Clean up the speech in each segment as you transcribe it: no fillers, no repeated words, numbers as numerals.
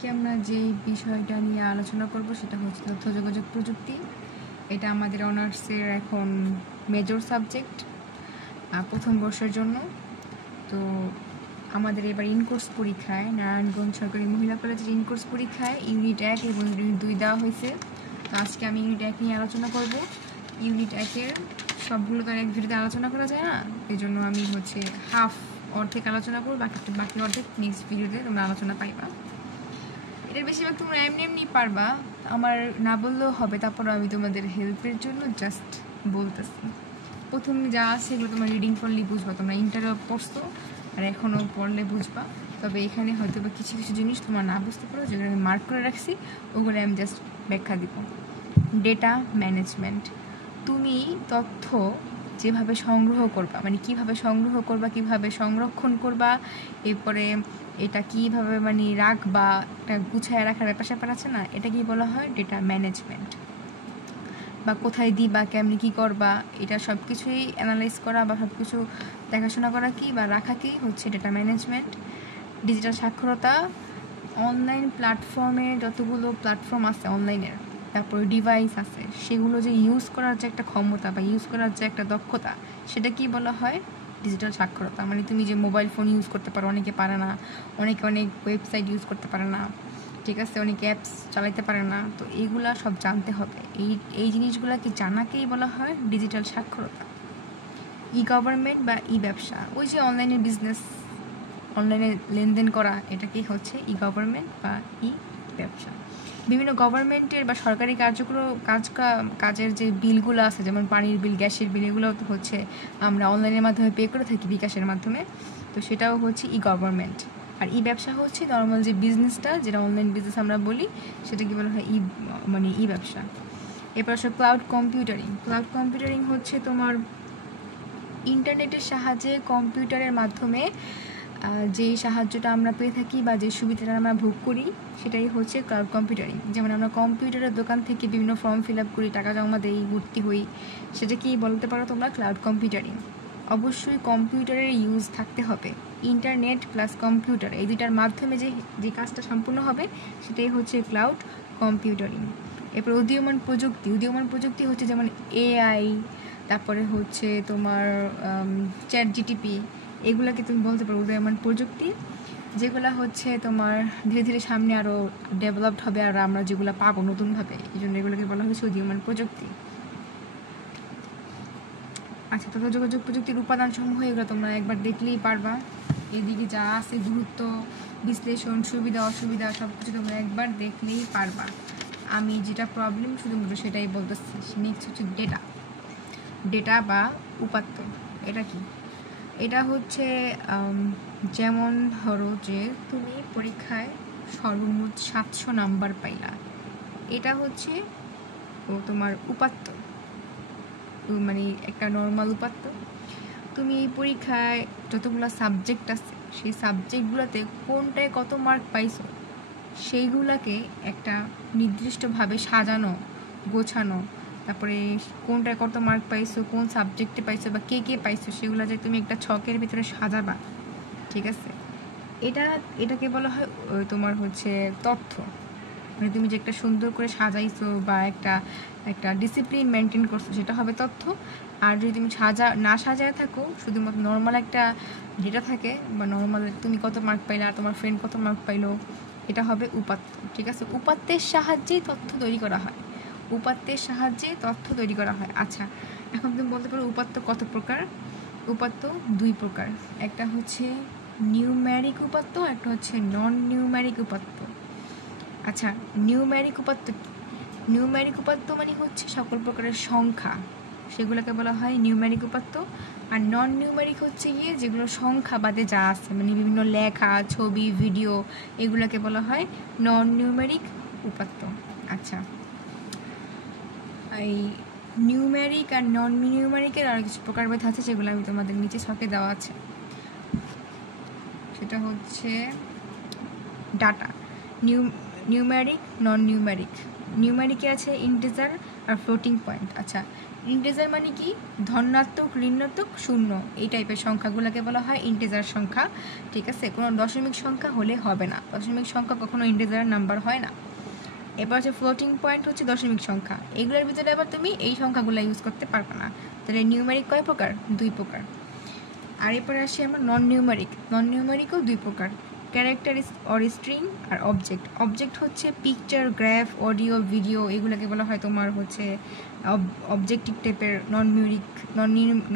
আজকে আমরা যে বিষয়টা নিয়ে আলোচনা করব সেটা হচ্ছে তথ্য যোগাযোগ প্রযুক্তি। এটা আমাদের অনার্সের এখন মেজর সাবজেক্ট প্রথম বর্ষের জন্য। তো আমাদের এবার ইনকোর্স পরীক্ষায় নারায়ণগঞ্জ সরকারি মহিলা কলেজের ইনকোর্স পরীক্ষায় ইউনিট 1 এবং ইউনিট 2 দেওয়া হয়েছে। তো আজকে আমি ইউনিট 1 নিয়ে আলোচনা করব। ইউনিট 1-এর সবগুলো তো এক ভিডিওতে আলোচনা করা যায় না, এই জন্য আমি হাফ অর্ধেক আলোচনা করবো, বাকি অর্ধেক নেক্সট ভিডিওতে তোমরা আলোচনা পাইবা। এটার বেশিরভাগ তোমরা এমনি পারবা, আমার না বললেও হবে। তারপর আমি তোমাদের হেল্পের জন্য জাস্ট বলতেছি। প্রথম যা আছে এগুলো তোমরা রিডিং করলেই বুঝবা, তোমরা ইন্টারও পড়ছো আর এখনও পড়লে বুঝবা। তবে এখানে হয়তো বা কিছু কিছু জিনিস তোমরা না বুঝতে পারো, যেগুলো আমি মার্ক করে রাখছি ওগুলো আমি জাস্ট ব্যাখ্যা দিব। ডেটা ম্যানেজমেন্ট, তুমি তথ্য যেভাবে সংগ্রহ করবা, মানে কিভাবে সংগ্রহ করবা, কিভাবে সংরক্ষণ করবা, এরপরে এটা কিভাবে মানে রাখবা, একটা গুছায় রাখার ব্যাপার স্যাপার আছে না, এটা কি বলা হয় ডেটা ম্যানেজমেন্ট। বা কোথায় দিবা, কেমনি কী করবা, এটা সব কিছুই অ্যানালাইজ করা বা সব কিছু দেখাশোনা করা কি বা রাখা কি হচ্ছে ডেটা ম্যানেজমেন্ট। ডিজিটাল সাক্ষরতা, অনলাইন প্ল্যাটফর্মে যতগুলো প্ল্যাটফর্ম আছে অনলাইনের, তারপরে ডিভাইস আছে, সেগুলো যে ইউজ করার যে একটা ক্ষমতা বা ইউজ করার যে একটা দক্ষতা, সেটা কি বলা হয় ডিজিটাল সাক্ষরতা। মানে তুমি যে মোবাইল ফোন ইউজ করতে পারো, অনেকে পারে না, অনেকে অনেক ওয়েবসাইট ইউজ করতে পারে না, ঠিক আছে, অনেক অ্যাপস চালাইতে পারে না, তো এইগুলা সব জানতে হবে। এই জিনিসগুলোকে জানাকেই বলা হয় ডিজিটাল সাক্ষরতা। ই গভর্নমেন্ট বা ই ব্যবসা, ওই যে অনলাইনে বিজনেস, অনলাইনে লেনদেন করা, এটাকেই হচ্ছে ই গভর্নমেন্ট বা ই ব্যবসা। বিভিন্ন গভর্নমেন্টের বা সরকারি কাজের যে বিলগুলো আছে, যেমন পানির বিল, গ্যাসের বিল, এগুলো হচ্ছে আমরা অনলাইনের মাধ্যমে পে করে থাকি বিকাশের মাধ্যমে, তো সেটাও হচ্ছে ই গভর্নমেন্ট। আর ই ব্যবসা হচ্ছে নর্মাল যে বিজনেসটা, যেটা অনলাইন বিজনেস আমরা বলি, সেটা কি বলা হয় ই ব্যবসা। এরপর আসলে ক্লাউড কম্পিউটারিং। ক্লাউড কম্পিউটারিং হচ্ছে তোমার ইন্টারনেটের সাহায্যে কম্পিউটারের মাধ্যমে যেই সাহায্যটা আমরা পেয়ে থাকি বা যে সুবিধাটা আমরা ভোগ করি, সেটাই হচ্ছে ক্লাউড কম্পিউটারিং। যেমন আমরা কম্পিউটারের দোকান থেকে বিভিন্ন ফর্ম ফিল আপ করি, টাকা জমা দেই, ভর্তি হই, সেটা কি বলতে পারো তোমরা ক্লাউড কম্পিউটারিং। অবশ্যই কম্পিউটারের ইউজ থাকতে হবে, ইন্টারনেট প্লাস কম্পিউটার, এই দুইটার মাধ্যমে যে কাজটা সম্পূর্ণ হবে সেটাই হচ্ছে ক্লাউড কম্পিউটারিং। এরপর উদীয়মান প্রযুক্তি। উদীয়মান প্রযুক্তি হচ্ছে যেমন এআই, তারপরে হচ্ছে তোমার চ্যাট জিটিপি, এগুলোকে তুমি বলতে পারো উদীয়মান প্রযুক্তি, যেগুলো হচ্ছে তোমার ধীরে ধীরে সামনে আরও ডেভেলপড হবে আর আমরা যেগুলো পাবো নতুনভাবে, এই জন্য এগুলোকে বলা হচ্ছে উদীয়মান প্রযুক্তি। আচ্ছা, তথ্য যোগাযোগ প্রযুক্তির উপাদান সমূহ এগুলো তোমরা একবার দেখলেই পারবা। এদিকে যা আছে গুরুত্ব, বিশ্লেষণ, সুবিধা অসুবিধা, সব কিছু তোমরা একবার দেখলেই পারবা। আমি যেটা প্রবলেম শুধুমাত্র সেটাই বলতেছি। নেক্সট হচ্ছে ডেটা। ডেটা বা উপাত্ত, এটা কি? এটা হচ্ছে যেমন ধরো যে তুমি পরীক্ষায় সর্বমোট 700 নাম্বার পাইলা, এটা হচ্ছে তোমার উপাত্ত, মানে একটা নর্মাল উপাত্ত। তুমি এই পরীক্ষায় যতগুলো সাবজেক্ট আছে সেই সাবজেক্টগুলোতে কোনটায় কত মার্ক পাইছো, সেইগুলোকে একটা নির্দিষ্টভাবে সাজানো, গোছানো, তারপরে কোনটায় কত মার্ক পাইছো, কোন সাবজেক্টে পাইছো বা কে কে পাইছো, সেগুলো যে তুমি একটা ছকের ভিতরে সাজাবা, ঠিক আছে, এটাকে বলা হয় তোমার হচ্ছে তথ্য। মানে তুমি যে একটা সুন্দর করে সাজাইছো বা একটা ডিসিপ্লিন মেনটেন করছো, সেটা হবে তথ্য। আর যদি তুমি না সাজায় থাকো, শুধুমাত্র নর্মাল একটা ডেটা থাকে বা নর্মাল তুমি কত মার্ক পাইলে আর তোমার ফ্রেন্ড কত মার্ক পাইলো, এটা হবে উপাত্ত, ঠিক আছে। উপাত্তের সাহায্যেই তথ্য তৈরি করা হয়, উপাত্তের সাহায্যে তথ্য তৈরি করা হয়। আচ্ছা, এখন তুমি বলতে পারো উপাত্ত কত প্রকার? উপাত্ত 2 প্রকার, একটা হচ্ছে নিউম্যারিক উপাত্ত, একটা হচ্ছে নন নিউম্যারিক উপাত্ত। আচ্ছা, নিউম্যারিক উপাত্ত কি? নিউম্যারিক উপাত্ত মানে হচ্ছে সকল প্রকারের সংখ্যা, সেগুলোকে বলা হয় নিউম্যারিক উপাত্ত। আর নন নিউম্যারিক হচ্ছে গিয়ে যেগুলো সংখ্যা বাদে যা আছে, মানে বিভিন্ন লেখা, ছবি, ভিডিও, এগুলোকে বলা হয় নন নিউম্যারিক উপাত্ত। আচ্ছা, এই নিউম্যারিক আর নন নিউম্যারিকের আরও কিছু প্রকারভেদ আছে, সেগুলো আমি তোমাদের নিচে ছকে দেওয়া আছে। সেটা হচ্ছে ডাটা, নিউম্যারিক, নন নিউম্যারিক। নিউম্যারিকে আছে ইন্টিজার আর ফ্লোটিং পয়েন্ট। আচ্ছা, ইন্টিজার মানে কি? ধনাত্মক, ঋণাত্মক, শূন্য এই টাইপের সংখ্যাগুলোকে বলা হয় ইন্টিজার সংখ্যা। ঠিক আছে, কোনো দশমিক সংখ্যা হলে হবে না, দশমিক সংখ্যা কখনো ইন্টিজার নাম্বার হয় না। এবার হচ্ছে ফ্লোটিং পয়েন্ট, হচ্ছে দশমিক সংখ্যা। এগুলোর ভিতরে আবার তুমি এই সংখ্যাগুলো ইউজ করতে পারবে না। তাহলে নিউমেরিক কয় প্রকার? 2 প্রকার। আর এরপরে আসি আমরা নন নিউমেরিক। নন নিউমেরিকও 2 প্রকার, ক্যারেক্টার অর স্ট্রিং আর অবজেক্ট। অবজেক্ট হচ্ছে পিকচার, গ্রাফ, অডিও, ভিডিও, এগুলোকে বলা হয় তোমার হচ্ছে অবজেক্টিভ টাইপের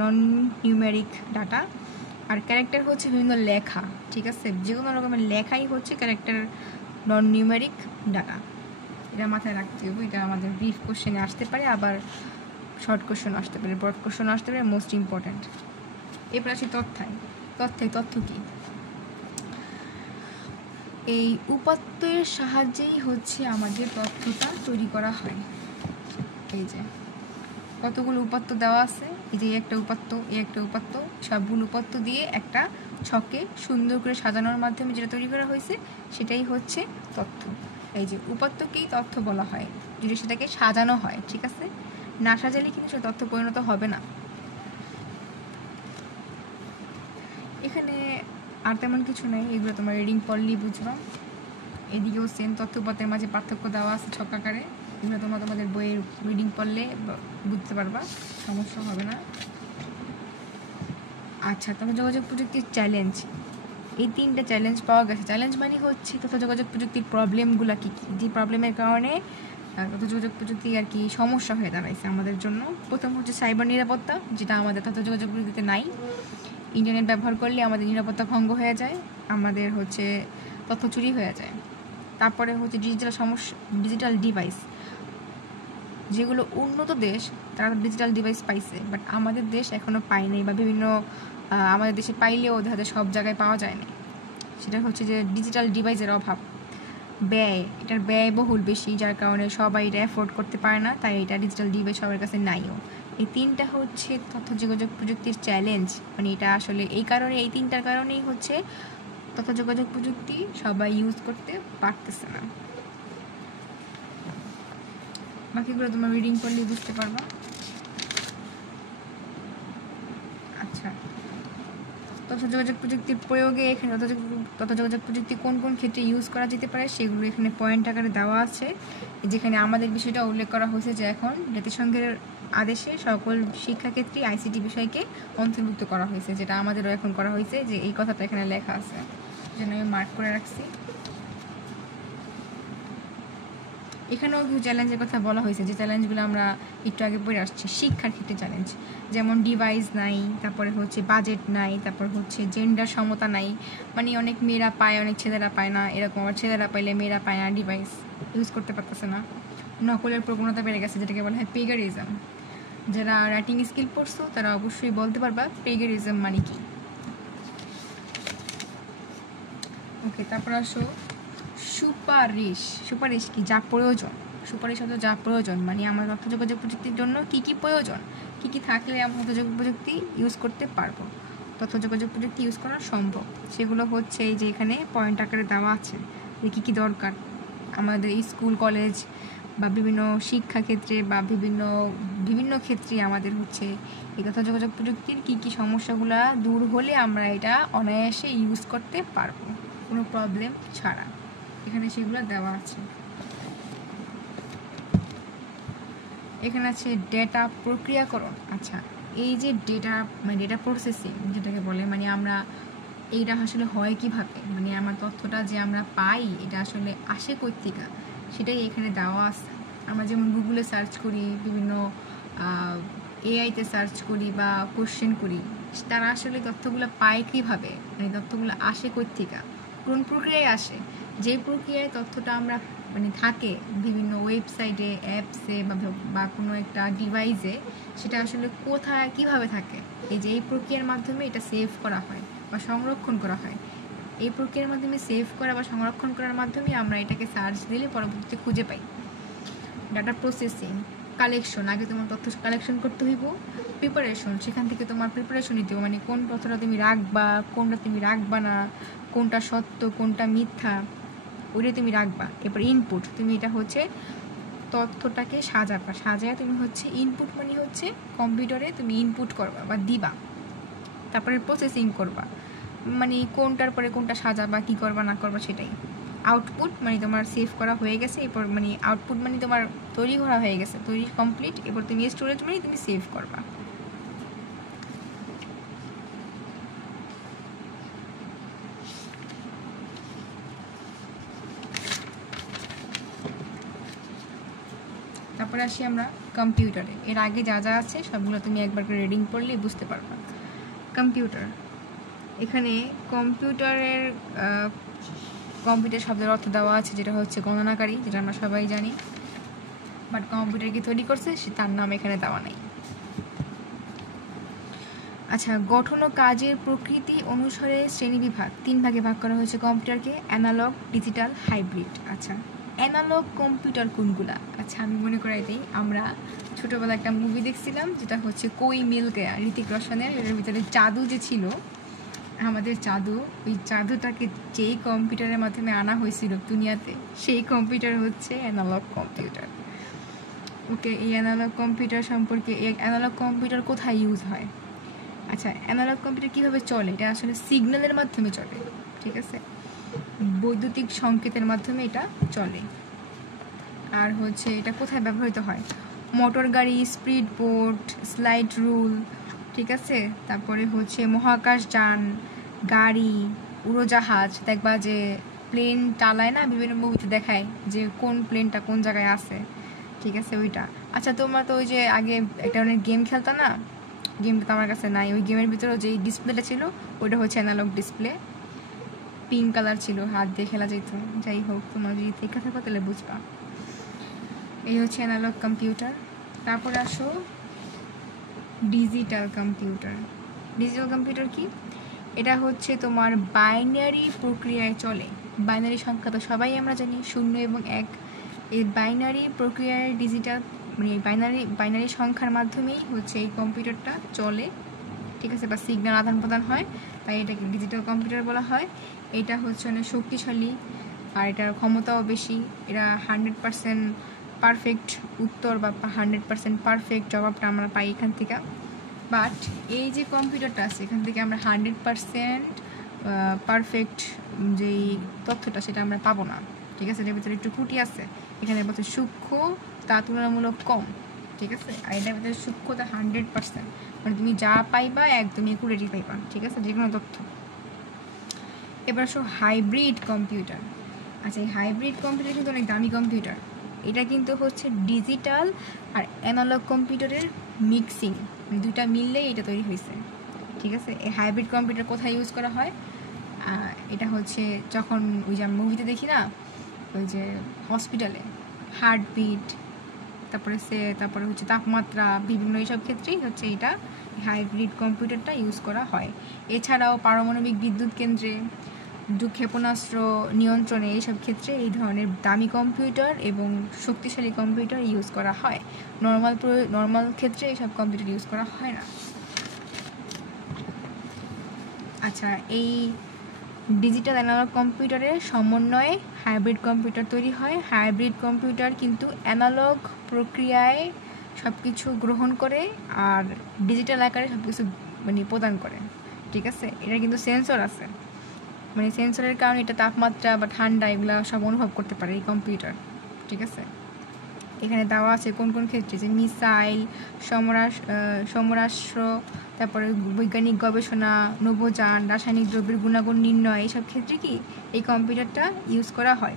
নন নিউমেরিক ডাটা। আর ক্যারেক্টার হচ্ছে বিভিন্ন লেখা। ঠিক আছে, যে কোনো রকমের লেখাই হচ্ছে ক্যারেক্টার নন নিউমেরিক ডাটা। এটা মাথায় রাখতে হবে। এটা আমাদের ব্রিফ কোশ্চেনে আসতে পারে, আবার শর্ট কোশ্চেন আসতে পারে, ব্রড কোশ্চেন আসতে পারে, মোস্ট ইম্পর্ট্যান্ট। এরপর আসি তথ্য কি? এই উপাত্তের সাহায্যেই হচ্ছে আমাদের তথ্যটা তৈরি করা হয়। এই যে কতগুলো উপাত্ত দেওয়া আছে, এই যে একটা উপাত্ত, এই একটা উপাত্ত, সবগুলো উপাত্ত দিয়ে একটা ছকে সুন্দর করে সাজানোর মাধ্যমে যেটা তৈরি করা হয়েছে সেটাই হচ্ছে তথ্য। এই যে উপাত্তকেই তথ্য বলা হয় যদি সেটাকে সাজানো হয়। ঠিক আছে, না সাজালে কিন্তু সে তথ্য পরিণত হবে না। এখানে আর তেমন কিছু নেই, এগুলো তোমার রিডিং পড়লেই বুঝবা। এদিকেও সেম তথ্য উপাত্তের মাঝে পার্থক্য দেওয়া আছে ছক আকারে, এগুলো তোমরা তোমাদের বইয়ের রিডিং পড়লে বুঝতে পারবা, সমস্যা হবে না। আচ্ছা, তথ্য যোগাযোগ প্রযুক্তির চ্যালেঞ্জ, এই 3টা চ্যালেঞ্জ পাওয়া গেছে। চ্যালেঞ্জ মানে হচ্ছে তথ্য যোগাযোগ প্রযুক্তির প্রবলেমগুলো কী কী, যে প্রবলেমের কারণে তথ্য যোগাযোগ প্রযুক্তি আর কি সমস্যা হয়ে দাঁড়াইছে আমাদের জন্য। প্রথম হচ্ছে সাইবার নিরাপত্তা, যেটা আমাদের তথ্য যোগাযোগ প্রযুক্তিতে নাই। ইন্টারনেট ব্যবহার করলে আমাদের নিরাপত্তা ভঙ্গ হয়ে যায়, আমাদের হচ্ছে তথ্য চুরি হয়ে যায়। তারপরে হচ্ছে ডিজিটাল ডিভাইস, যেগুলো উন্নত দেশ তারা ডিজিটাল ডিভাইস পাইছে, বাট আমাদের দেশ এখনও পায়নি, বা বিভিন্ন আমাদের দেশে পাইলেও দেখা সব জায়গায় পাওয়া যায় না। সেটা হচ্ছে যে ডিজিটাল ডিভাইসের অভাব। এটার ব্যয়বহুল বেশি, যার কারণে সবাই এটা অ্যাফোর্ড করতে পারে না, তাই এটা ডিজিটাল ডিভাইস সবার কাছে নাইও। এই 3টা হচ্ছে তথ্য যোগাযোগ প্রযুক্তির চ্যালেঞ্জ। মানে এটা আসলে এই 3টার কারণেই হচ্ছে তথ্য যোগাযোগ প্রযুক্তি সবাই ইউজ করতে পারতেছে না। বাকিগুলো তোমার রিডিং করলেই বুঝতে পারবা। আচ্ছা, তথ্য যোগাযোগ প্রযুক্তির প্রয়োগে এখানে তথ্য যোগাযোগ প্রযুক্তি কোন কোন ক্ষেত্রে ইউজ করা যেতে পারে সেগুলো এখানে পয়েন্ট আকারে দেওয়া আছে। যেখানে আমাদের বিষয়টা উল্লেখ করা হয়েছে যে এখন জাতিসংঘের আদেশে সকল শিক্ষাক্ষেত্রে আইসিটি বিষয়কে অন্তর্ভুক্ত করা হয়েছে, যেটা আমাদেরও এখন করা হয়েছে, যে এই কথাটা এখানে লেখা আছে, যেন আমি মার্ক করে রাখছি। এখানেও কিছু চ্যালেঞ্জের কথা বলা হয়েছে, যে চ্যালেঞ্জগুলো আমরা একটু আগে পড়ে আসছি। শিক্ষার ক্ষেত্রে চ্যালেঞ্জ, যেমন ডিভাইস নাই, তারপরে হচ্ছে বাজেট নাই, তারপর হচ্ছে জেন্ডার সমতা নাই, মানে অনেক মেয়েরা পায়, অনেক ছেলেরা পায় না, এরকম। আবার ছেলেরা পাইলে মেয়েরা পায় না, ডিভাইস ইউজ করতে পারতেছে না। নকলের প্রবণতা বেড়ে গেছে, যেটাকে বলা হয় প্লেগারিজম। যারা রাইটিং স্কিল পড়ছো তারা অবশ্যই বলতে পারবা প্লেগারিজম মানে কি। ওকে, তারপর আসো সুপারিশ কি? যা প্রয়োজন। সুপারিশ হলো যা প্রয়োজন, মানে আমার তথ্য যোগাযোগ প্রযুক্তির জন্য কি কি প্রয়োজন, কি কি থাকলে আমরা তথ্য যোগাযোগ প্রযুক্তি ইউজ করতে পারবো, তথ্য যোগাযোগ প্রযুক্তি ইউজ করা সম্ভব। সেগুলো হচ্ছে এই যে এখানে পয়েন্ট আকারে দেওয়া আছে, যে কী কী দরকার আমাদের স্কুল কলেজ বা বিভিন্ন শিক্ষাক্ষেত্রে বা বিভিন্ন ক্ষেত্রে আমাদের হচ্ছে এই তথ্য যোগাযোগ প্রযুক্তির কী কী সমস্যাগুলো দূর হলে আমরা এটা অনায়াসে ইউজ করতে পারবো কোনো প্রবলেম ছাড়া। এখানে সেগুলো দেওয়া আছে। এখানে আছে ডেটা প্রক্রিয়াকরণ। আচ্ছা, এই যে ডেটা প্রসেসিং যেটাকে বলে, মানে আমরা এইটা আসলে হয় কিভাবে, মানে আমার তথ্যটা যে আমরা পাই এটা আসলে আসে কই থেকে, সেটাই এখানে দেওয়া আছে। আমরা যেমন গুগলে সার্চ করি, বিভিন্ন এআইতে সার্চ করি বা কোশ্চেন করি, তারা আসলে তথ্যগুলো পায় কীভাবে, মানে তথ্যগুলো আসে কই থেকে, কোন প্রক্রিয়ায় আসে, যে প্রক্রিয়ায় তথ্যটা আমরা মানে থাকে বিভিন্ন ওয়েবসাইটে, অ্যাপসে বা কোনো একটা ডিভাইসে, সেটা আসলে কোথায় কীভাবে থাকে, এই যে এই প্রক্রিয়ার মাধ্যমে এটা সেভ করা হয় বা সংরক্ষণ করা হয়। এই প্রক্রিয়ার মাধ্যমে সেভ করা বা সংরক্ষণ করার মাধ্যমে আমরা এটাকে সার্চ দিলে পরবর্তীতে খুঁজে পাই। ডাটা প্রসেসিং, কালেকশন, আগে তোমার তথ্য কালেকশন করতে হইব। প্রিপারেশন, সেখান থেকে তোমার প্রিপারেশন নিতে হবে, মানে কোন তথ্যটা তুমি রাখবা, কোনটা তুমি রাখবা না, কোনটা সত্য কোনটা মিথ্যা, ওইটা তুমি রাখবা। এরপর ইনপুট, তুমি এটা হচ্ছে তথ্যটাকে সাজাবা, সাজায় তুমি হচ্ছে ইনপুট মানে হচ্ছে কম্পিউটারে তুমি ইনপুট করবা বা দিবা, তারপরে প্রসেসিং করবা, মানে কোনটার পরে কোনটা সাজাবা, কী করবা না করবা সেটাই। আউটপুট মানে তোমার সেভ করা হয়ে গেছে, এরপর মানে আউটপুট মানে তোমার তৈরি করা হয়ে গেছে, তৈরি কমপ্লিট, এরপর তুমি স্টোরেজ মানে তুমি সেভ করবা। তারপরে আসি আমরা কম্পিউটারে। এর আগে যা যা আছে সবগুলো তুমি একবার করে রিডিং পড়লেই বুঝতে পারবা। কম্পিউটার, এখানে কম্পিউটার শব্দের অর্থ দেওয়া আছে যেটা হচ্ছে গণনাকারী, যেটা আমরা সবাই জানি, বাট কম্পিউটার কি তৈরি করছে সে তার নাম এখানে দেওয়া নেই। আচ্ছা, গঠন ও কাজের প্রকৃতি অনুসারে শ্রেণীবিভাগ 3 ভাগে ভাগ করা হয়েছে কম্পিউটারকে, অ্যানালগ, ডিজিটাল, হাইব্রিড। আচ্ছা, অ্যানালগ কম্পিউটার কোনগুলা? আচ্ছা, আমি মনে করাই দিই, আমরা ছোটোবেলা একটা মুভি দেখছিলাম যেটা হচ্ছে কোই মিল গয়া, ঋতিক রোশনের। এর ভিতরে জাদু যে ছিল, আমাদের জাদু, ওই জাদুটাকে যেই কম্পিউটারের মাধ্যমে আনা হয়েছিল দুনিয়াতে, সেই কম্পিউটার হচ্ছে অ্যানালগ কম্পিউটার। ওকে, এই অ্যানালগ কম্পিউটার সম্পর্কে, এই অ্যানালগ কম্পিউটার কোথায় ইউজ হয়? আচ্ছা, অ্যানালগ কম্পিউটার কীভাবে চলে? এটা আসলে সিগন্যালের মাধ্যমে চলে, ঠিক আছে, বৈদ্যুতিক সংকেতের মাধ্যমে এটা চলে। আর হচ্ছে এটা কোথায় ব্যবহৃত হয়? মোটর গাড়ি, স্পিড বোট, স্লাইড রুল, ঠিক আছে, তারপরে হচ্ছে মহাকাশযান, গাড়ি, উড়োজাহাজ, দেখবা যে প্লেন চালায় না, বিভিন্ন মুভিতে দেখায় যে কোন প্লেনটা কোন জায়গায় আছে, ঠিক আছে, ওইটা। আচ্ছা, তোমরা তো ওই যে আগে একটা অনেক গেম খেলতা না, গেমটা তো আমার কাছে নাই, ওই গেমের ভিতরে যে ডিসপ্লেটা ছিল ওইটা হচ্ছে অ্যানালগ ডিসপ্লে, পিঙ্ক কালার ছিল, হাত দিয়ে খেলা যেত। যাই হোক, তোমরা যদি দেখা থাকো তাহলে বুঝবা। এই হচ্ছে অ্যানালগ কম্পিউটার। তারপরে আসো ডিজিটাল কম্পিউটার। ডিজিটাল কম্পিউটার কি? এটা হচ্ছে তোমার বাইনারি প্রক্রিয়ায় চলে। বাইনারি সংখ্যা তো সবাই আমরা জানি, 0 এবং 1। এই বাইনারি প্রক্রিয়ায় ডিজিটাল মানে বাইনারি সংখ্যার মাধ্যমেই হচ্ছে এই কম্পিউটারটা চলে, ঠিক আছে, বা সিগন্যাল আদান প্রদান হয়, তাই এটাকে ডিজিটাল কম্পিউটার বলা হয়। এটা হচ্ছে অনেক শক্তিশালী আর এটার ক্ষমতাও বেশি। এরা 100% পারফেক্ট উত্তর বা 100% পারফেক্ট জবাবটা আমরা পাই এখান থেকে। বাট এই যে কম্পিউটারটা আছে, এখান থেকে আমরা 100% পারফেক্ট যেই তথ্যটা সেটা আমরা পাবো না, ঠিক আছে, এটার ভিতরে একটু ত্রুটি আছে। এখানে বলছে সূক্ষ্ম তা তুলনামূলক কম, ঠিক আছে, আর এটার ভিতরে সূক্ষ্মতা 100%, মানে তুমি যা পাইবা একদমই একুরেটই পাইবা, ঠিক আছে, যে কোনো তথ্য। এবার আসো হাইব্রিড কম্পিউটার। আচ্ছা, এই হাইব্রিড কম্পিউটার কিন্তু অনেক দামি কম্পিউটার। এটা কিন্তু হচ্ছে ডিজিটাল আর অ্যানালগ কম্পিউটারের মিক্সিং, দুটা মিললেই এটা তৈরি হয়েছে, ঠিক আছে। এই হাইব্রিড কম্পিউটার কোথায় ইউজ করা হয়? এটা হচ্ছে যখন ওই যে মুভিতে দেখি না, ওই যে হসপিটালে হার্টবিট, তারপরে হচ্ছে তাপমাত্রা, বিভিন্ন এইসব ক্ষেত্রেই হচ্ছে এটা হাইব্রিড কম্পিউটারটা ইউজ করা হয়। এছাড়াও পারমাণবিক বিদ্যুৎ কেন্দ্রে, ক্ষেপণাস্ত্র নিয়ন্ত্রণে, এইসব ক্ষেত্রে এই ধরনের দামি কম্পিউটার এবং শক্তিশালী কম্পিউটার ইউজ করা হয়। নর্মাল ক্ষেত্রে এইসব কম্পিউটার ইউজ করা হয় না। আচ্ছা, এই ডিজিটাল অ্যানালগ কম্পিউটারের সমন্বয়ে হাইব্রিড কম্পিউটার তৈরি হয়। হাইব্রিড কম্পিউটার কিন্তু অ্যানালগ প্রক্রিয়ায় সব কিছু গ্রহণ করে আর ডিজিটাল আকারে সব কিছু মানে প্রদান করে, ঠিক আছে। এটা কিন্তু সেন্সর আছে, মানে সেন্সরের কারণে এটা তাপমাত্রা বা ঠান্ডা এগুলো সব অনুভব করতে পারে এই কম্পিউটার, ঠিক আছে। এখানে দেওয়া আছে কোন কোন ক্ষেত্রে, যে মিসাইল, সমরাস্ত্র, তারপরে বৈজ্ঞানিক গবেষণা, নভোযান, রাসায়নিক দ্রব্যের গুণাগুণ নির্ণয়, এইসব ক্ষেত্রে কি এই কম্পিউটারটা ইউজ করা হয়।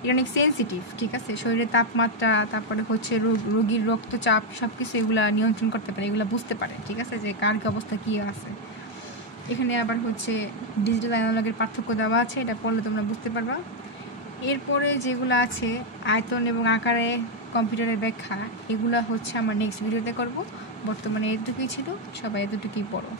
এটা অনেক সেন্সিটিভ, ঠিক আছে, শরীরের তাপমাত্রা, তারপরে হচ্ছে রোগীর রক্তচাপ, সব কিছু এগুলা নিয়ন্ত্রণ করতে পারে, এগুলো বুঝতে পারে, ঠিক আছে, যে কার কি অবস্থা কী আছে। এখানে আবার হচ্ছে ডিজিটাল অ্যানালগের পার্থক্য দেওয়া আছে, এটা পড়লে তোমরা বুঝতে পারবা। এরপরে যেগুলো আছে আয়তন এবং আকারে কম্পিউটারের ব্যাখ্যা, এগুলো হচ্ছে আমার নেক্সট ভিডিওতে করব। বর্তমানে এতটুকুই ছিল, সবাই এতটুকুই পড়ো।